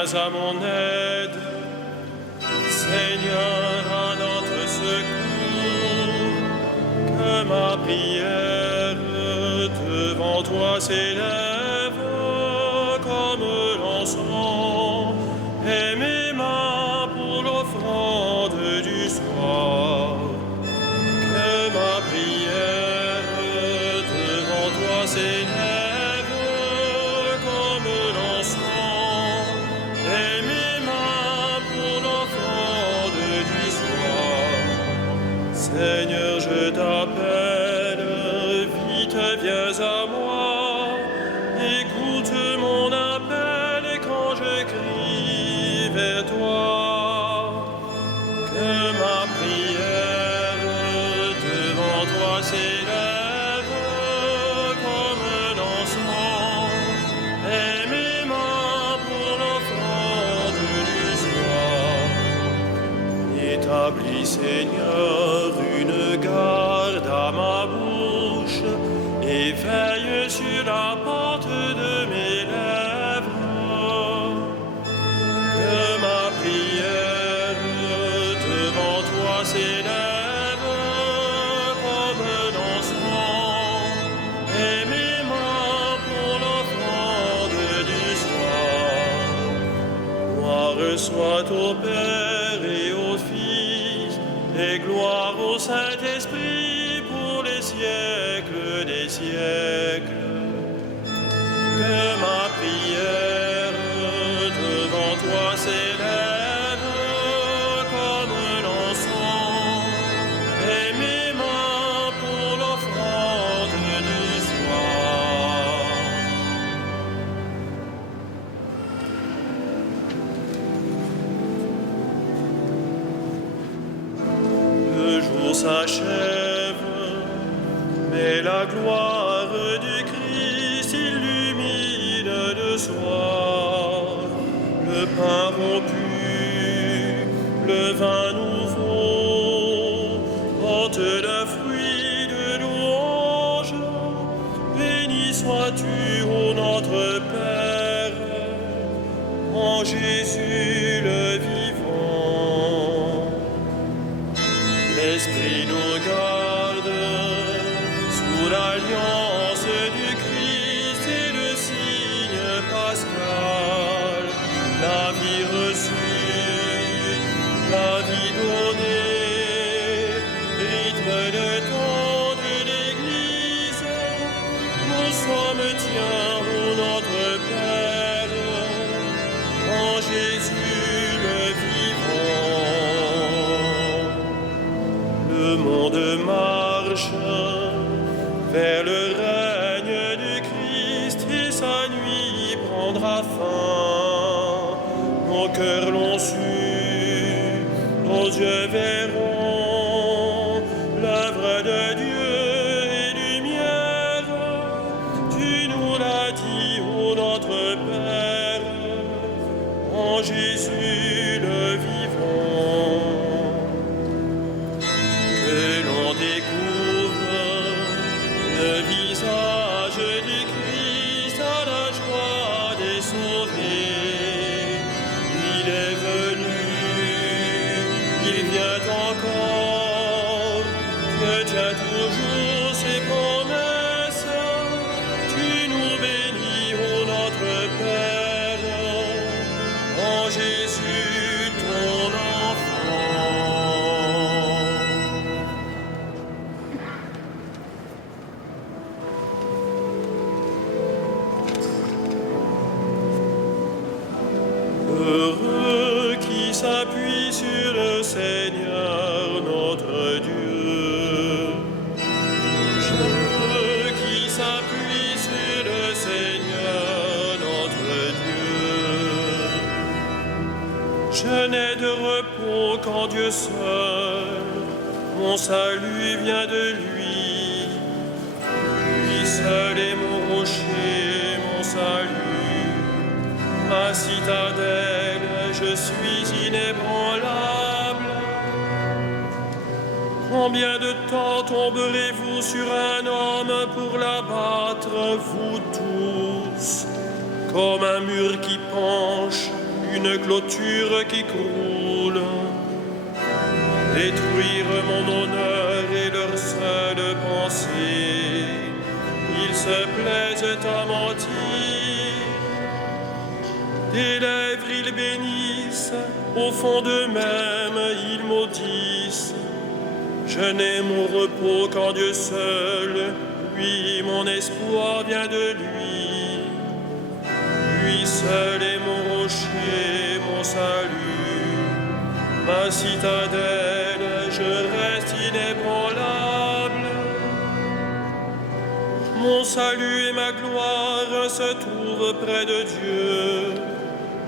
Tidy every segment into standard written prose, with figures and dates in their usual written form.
viens à mon aide. Seigneur, à notre secours, que ma prière devant toi s'élève comme l'encens, et mes mains pour l'offrande du soir. Que ma prière devant toi s'élève comme l'encens, et mes mains pour l'offrande du soir. Seigneur, je t'appelle, vite viens à moi. Écoute mon appel quand je crie vers toi. Que ma prière devant toi s'élève comme l'encens, et mes mains pour l'offrande du soir. Établis, Seigneur, une garde à ma bouche, et veille sur la porte de mes lèvres. Que ma prière devant toi s'élève comme l'encens, et mes mains pour l'offrande du soir. Gloire soit au Père et au Fils, et gloire au Saint-Esprit pour les siècles des siècles. Que ma prière devant toi s'élève comme l'encens, et mes mains pour l'offrande du soir. Le jour s'achève, mais la gloire du Christ illumine le soir. Le pain rompu, le vin nouveau, porte le fruit de louange. Béni sois-tu, ô notre Père, en Jésus le vivant. L'Esprit nous garde sous l'alliance du Christ et le signe pascal. La vie reçue, la vie donnée, rythme le temps de l'Église. Nous sommes tiens, ô notre Père, en Jésus le vivant. Le monde marche vers le règne du Christ, et sa nuit prendra fin. Nos cœurs l'ont su, nos yeux verront l'œuvre de Dieu et lumière. Tu nous l'as dit, ô notre Père, en Jésus le vivant. Que l'on découvre le visage du Christ à la joie des sauvés. Il est venu, il vient encore, Dieu tient toujours ses promesses. Tu nous bénis, ô notre Père, en Jésus ton enfant. Heureux qui s'appuie sur le Seigneur notre Dieu. Heureux qui s'appuie sur le Seigneur notre Dieu. Je n'ai de repos qu'en Dieu seul, mon salut vient de lui. Lui seul est mon rocher, mon salut, ma citadelle, je suis inébranlable. Combien de temps tomberez-vous sur un homme pour l'abattre, vous tous, comme un mur qui penche, une clôture qui croule. Détruire mon honneur est leur seule pensée. Ils se plaisent à mentir. Des lèvres ils bénissent, au fond d'eux-mêmes ils maudissent. Je n'ai mon repos qu'en Dieu seul, oui, mon espoir vient de lui. Lui seul est mon rocher, mon salut, ma citadelle, je reste inébranlable. Mon salut et ma gloire se trouvent près de Dieu.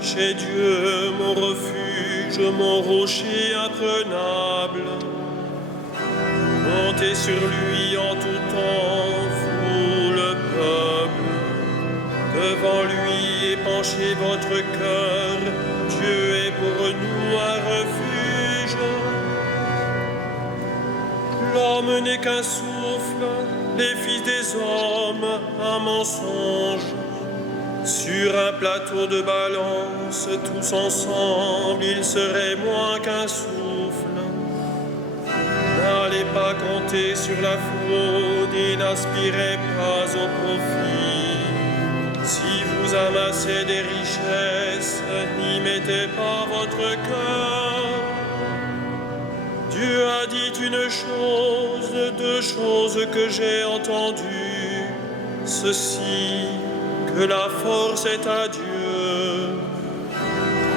Chez Dieu, mon refuge, mon rocher imprenable. Montez sur lui en tout temps, vous le peuple. Devant lui épanchez votre cœur, Dieu est pour nous un refuge. L'homme n'est qu'un souffle, les fils des hommes un mensonge. Sur un plateau de balance, tous ensemble, ils seraient moins qu'un souffle. N'allez pas compter sur la fraude et n'aspirez pas au profit. Si vous amassez des richesses, n'y mettez pas votre cœur. Dieu a dit une chose, deux choses que j'ai entendues. Ceci, que la force est à Dieu.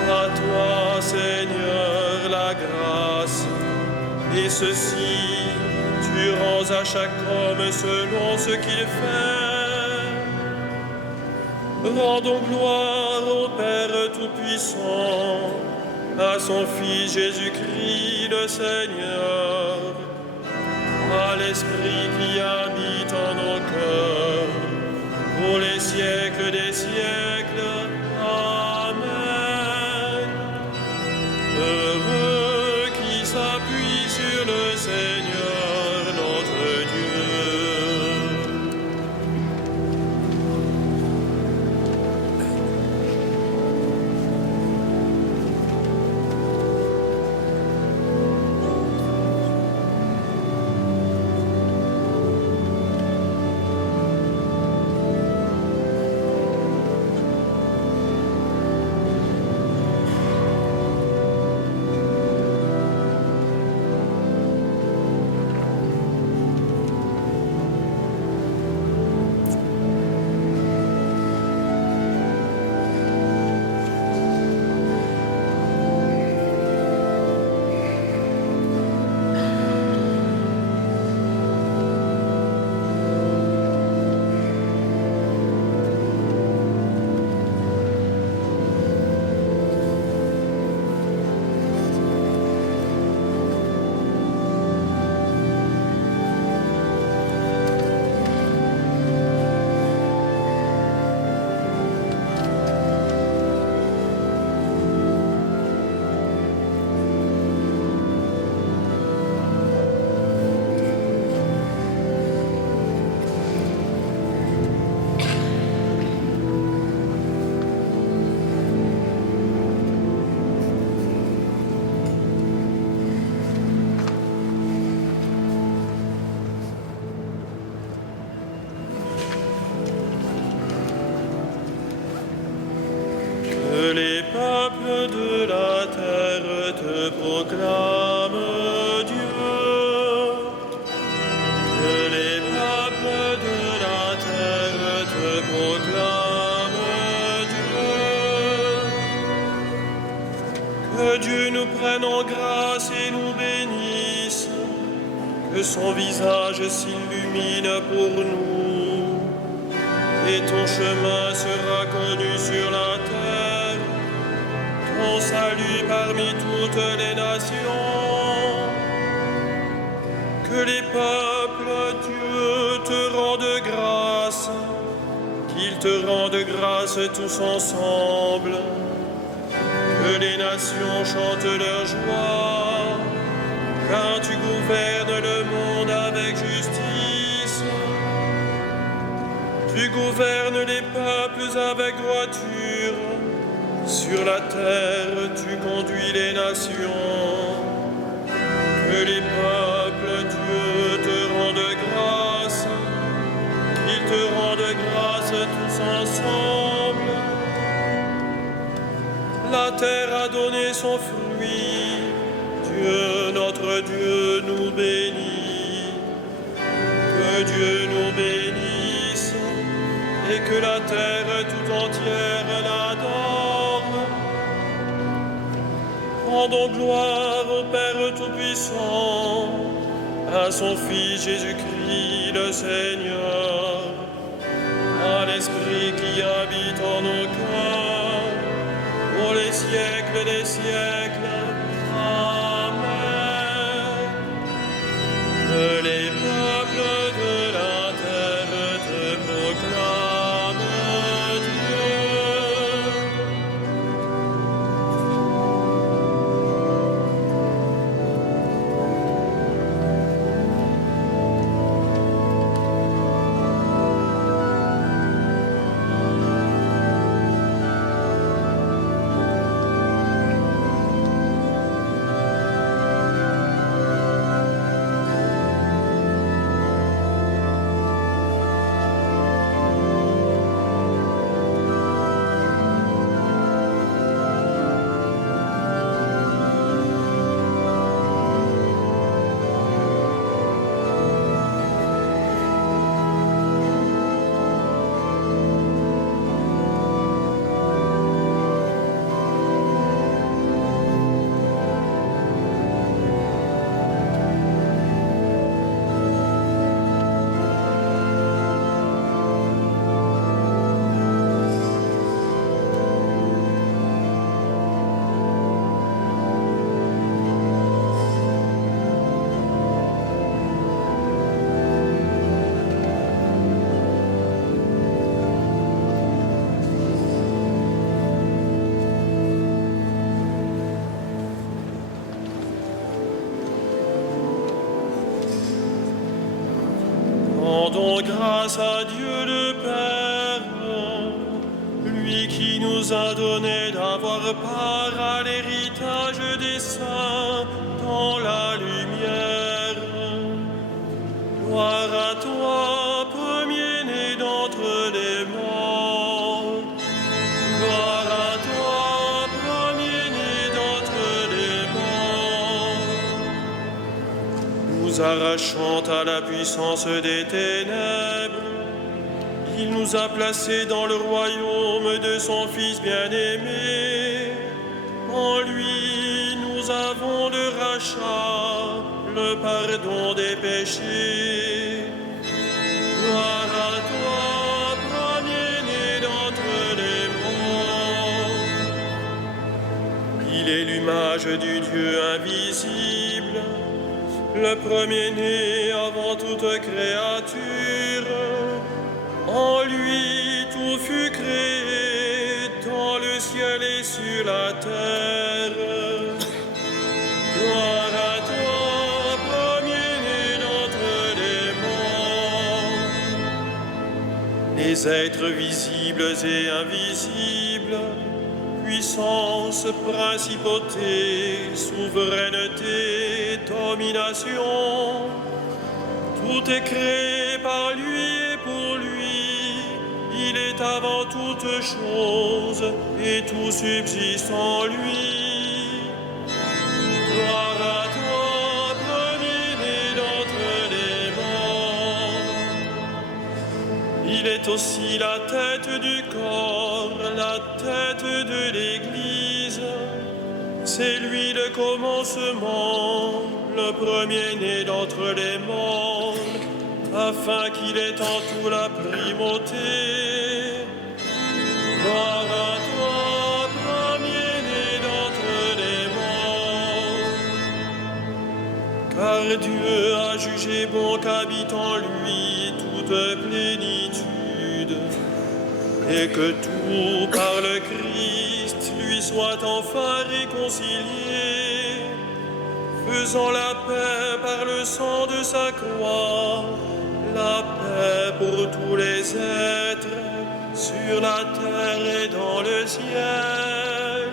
À toi, Seigneur, la grâce. Et ceci, tu rends à chaque homme selon ce qu'il fait. Rendons gloire au Père Tout-Puissant, à son Fils Jésus-Christ le Seigneur, à l'Esprit qui habite en nos cœurs, pour les siècles des siècles. Amen. Heureux qui s'appuie sur le Seigneur notre Dieu. Que les peuples de la terre te proclament, Dieu. Que les peuples de la terre te proclament, Dieu. Que Dieu nous prenne en grâce et nous bénisse. Que son visage s'illumine pour nous. Et ton chemin sera connu sur la terre. Ton salut parmi toutes les nations. Que les peuples, Dieu, te rendent grâce, qu'ils te rendent grâce tous ensemble. Que les nations chantent leur joie, car tu gouvernes le monde avec justice. Tu gouvernes les peuples avec droiture. Sur la terre, tu conduis les nations. Que les peuples, Dieu, te rendent grâce. Qu'ils te rendent grâce tous ensemble. La terre a donné son fruit. Dieu, notre Dieu, nous bénit. Que Dieu nous bénisse et que la terre tout entière l'adore. Rendons gloire au Père Tout-Puissant, à son Fils Jésus-Christ le Seigneur, à l'Esprit qui habite en nos cœurs, pour les siècles des siècles. Amen. Que les peuples de la terre te proclament Dieu. Rendons grâce à Dieu le Père, lui qui nous a donné d'avoir part à l'héritage des saints dans la lumière. Gloire à toi, premier-né d'entre les morts. Gloire à toi, premier-né d'entre les morts. Nous arrachant à la puissance des ténèbres, il nous a placés dans le royaume de son Fils bien-aimé. En lui, nous avons le rachat, le pardon des péchés. Gloire à toi, premier-né d'entre les morts. Il est l'image du Dieu invisible, le premier-né avant toute créature. En lui, tout fut créé, dans le ciel et sur la terre. Gloire à toi, premier-né d'entre les morts. Les êtres visibles et invisibles, puissance, principauté, souveraineté, domination, tout est créé par lui et pour lui. Il est avant toute chose et tout subsiste en lui. Gloire à toi, premier-né d'entre les morts. Il est aussi la tête du corps, la tête de l'Église. C'est lui le commencement, le premier-né d'entre les morts, afin qu'il ait en tout la primauté. Gloire à toi, premier-né d'entre les morts. Car Dieu a jugé bon qu'habite en lui toute plénitude, et que tout par le Christ lui soit enfin réconcilié, faisant la paix par le sang de sa croix, la paix pour tous les êtres, sur la terre et dans le ciel.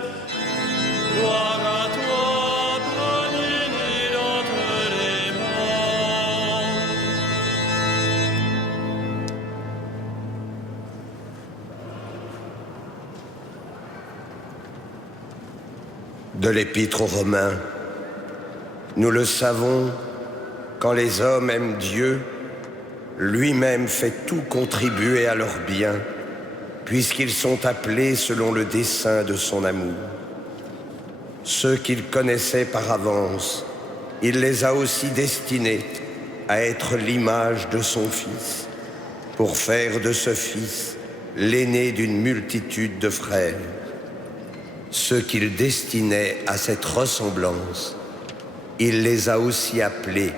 De l'Épître aux Romains, nous le savons, quand les hommes aiment Dieu, lui-même fait tout contribuer à leur bien, puisqu'ils sont appelés selon le dessein de son amour. Ceux qu'il connaissait par avance, il les a aussi destinés à être l'image de son Fils, pour faire de ce Fils l'aîné d'une multitude de frères. Ceux qu'il destinait à cette ressemblance, il les a aussi appelés.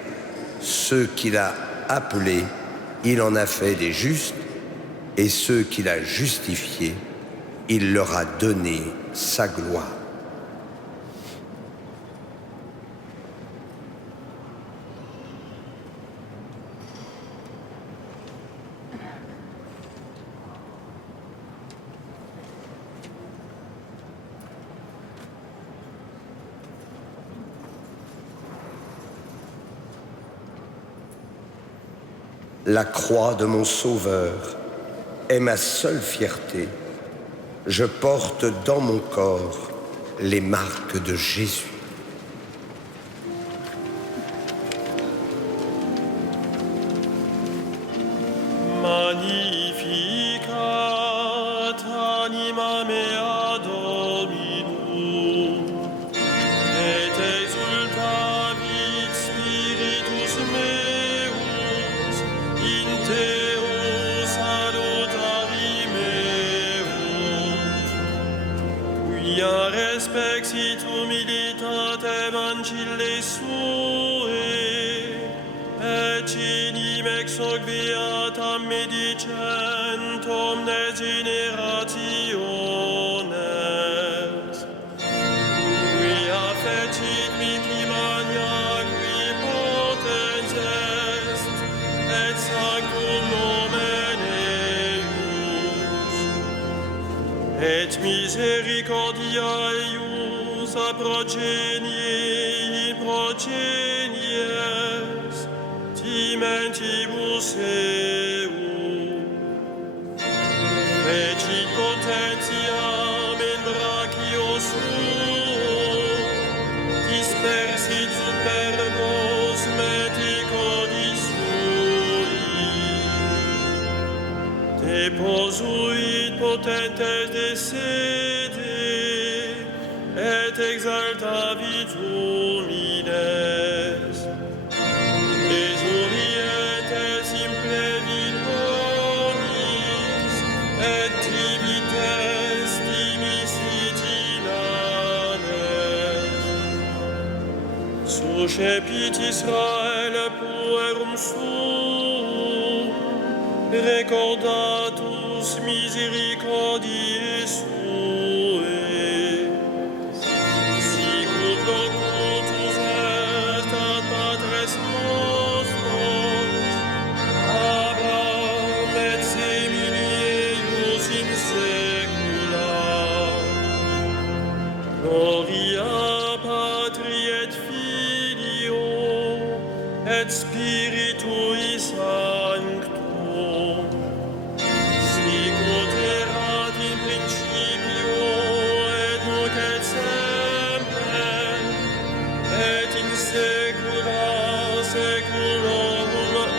Ceux qu'il a appelés, il en a fait des justes, et ceux qu'il a justifiés, il leur a donné sa gloire. La croix de mon Sauveur est ma seule fierté. Je porte dans mon corps les marques de Jésus. Magnificat anima mea Dominum, et exultavit spiritus meus in Deo salutari meum, quia respexit humilitatem ancille suae, et cinim ex hoc beatam medicent omnes generationes, quia fecit mihi magna qui potens est, et sanctum nomen eius, et misericordia eius a progenie in progenies, timentibus eum, fecit potentiam in brachio suo, dispersit superbos meticodis sui, deposuit potentes de sede, et exaltavit humines, exurientes implevit bonis, et tibites dimisit inanes. Suscepit Israel puerum suum, recordatus misericordiae suae, sicut locutus est ad patres nostros, Abraham et semini eius in saecula. Gloria Patri et Filio et Spiritui Sancto, sicut erat in principio et nunc et semper, et in saecula saeculorum.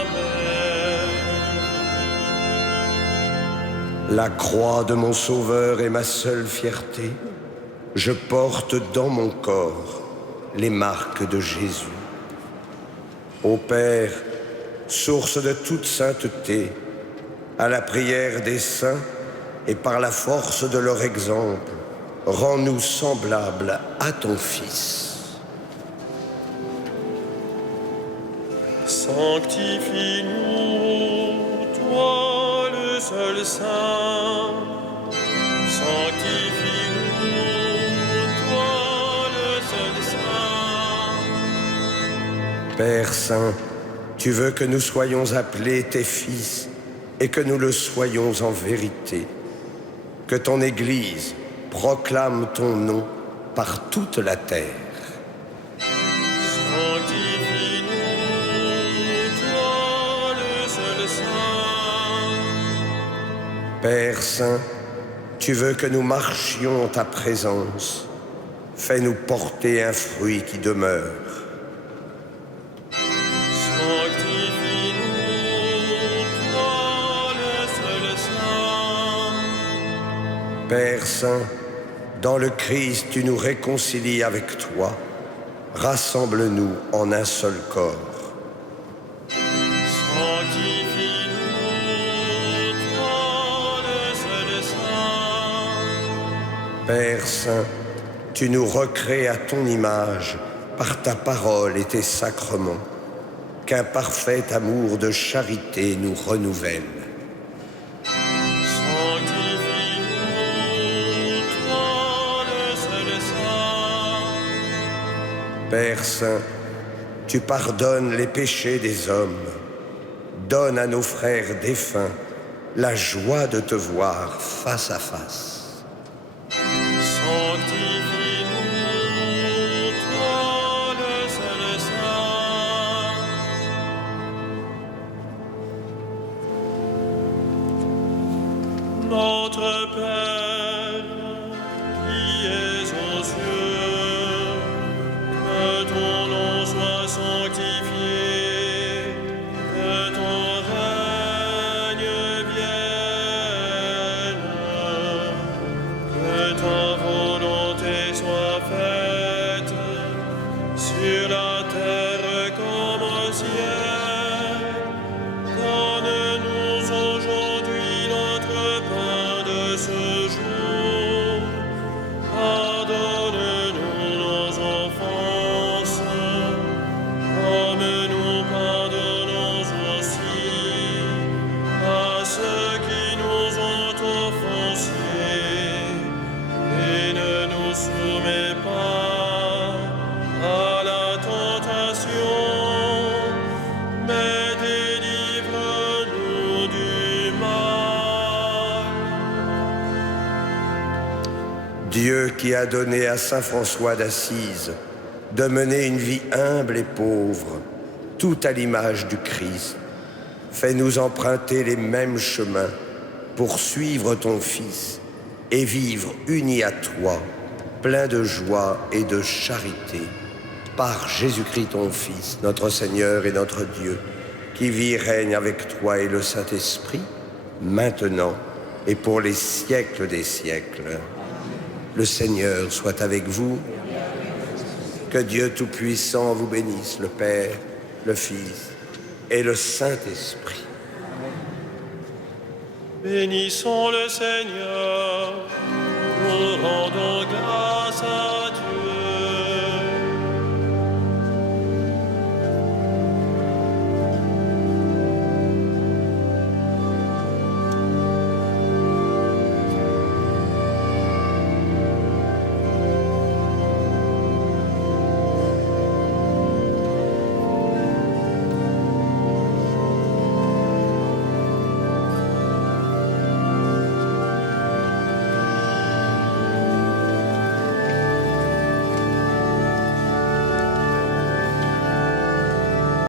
Amen. La croix de mon Sauveur est ma seule fierté. Je porte dans mon corps les marques de Jésus. Ô Père, source de toute sainteté, à la prière des saints et par la force de leur exemple, rends-nous semblables à ton Fils. Sanctifie-nous, toi le seul Saint. Sanctifie-nous, toi le seul Saint. Père Saint, tu veux que nous soyons appelés tes fils et que nous le soyons en vérité. Que ton Église proclame ton nom par toute la terre. Sanctifie-nous, toi le seul Saint. Père Saint, tu veux que nous marchions en ta présence. fais-nous porter un fruit qui demeure. Sanctifie-nous, toi le seul saint. Père Saint, dans le Christ, tu nous réconcilies avec toi. Rassemble-nous en un seul corps. Sanctifie-nous, toi le seul saint. Père Saint, tu nous recrées à ton image par ta parole et tes sacrements. Qu'un parfait amour de charité nous renouvelle. Sanctifie-nous, toi le seul saint. Père Saint, tu pardonnes les péchés des hommes. Donne à nos frères défunts la joie de te voir face à face. Sanctifie-nous, toi le seul saint. Notre Père, qui es aux cieux, que ton nom soit sanctifié, que ton règne vienne, que ta volonté soit faite sur la terre comme au ciel. Donne-nous aujourd'hui notre pain de ce jour. Pardonne-nous nos offenses, comme nous pardonnons aussi à ceux qui nous ont offensés. Et ne nous soumets pas à la tentation, mais délivre-nous du mal. Dieu qui a donné à saint François d'Assise de mener une vie humble et pauvre, tout à l'image du Christ, fais-nous emprunter les mêmes chemins pour suivre ton Fils et vivre unis à toi, pleins de joie et de charité, par Jésus-Christ ton Fils, notre Seigneur et notre Dieu, qui vit et règne avec toi et le Saint-Esprit, maintenant et pour les siècles des siècles. Le Seigneur soit avec vous. Que Dieu Tout-Puissant vous bénisse, le Père, le Fils et le Saint-Esprit. Bénissons le Seigneur, nous rendons grâce à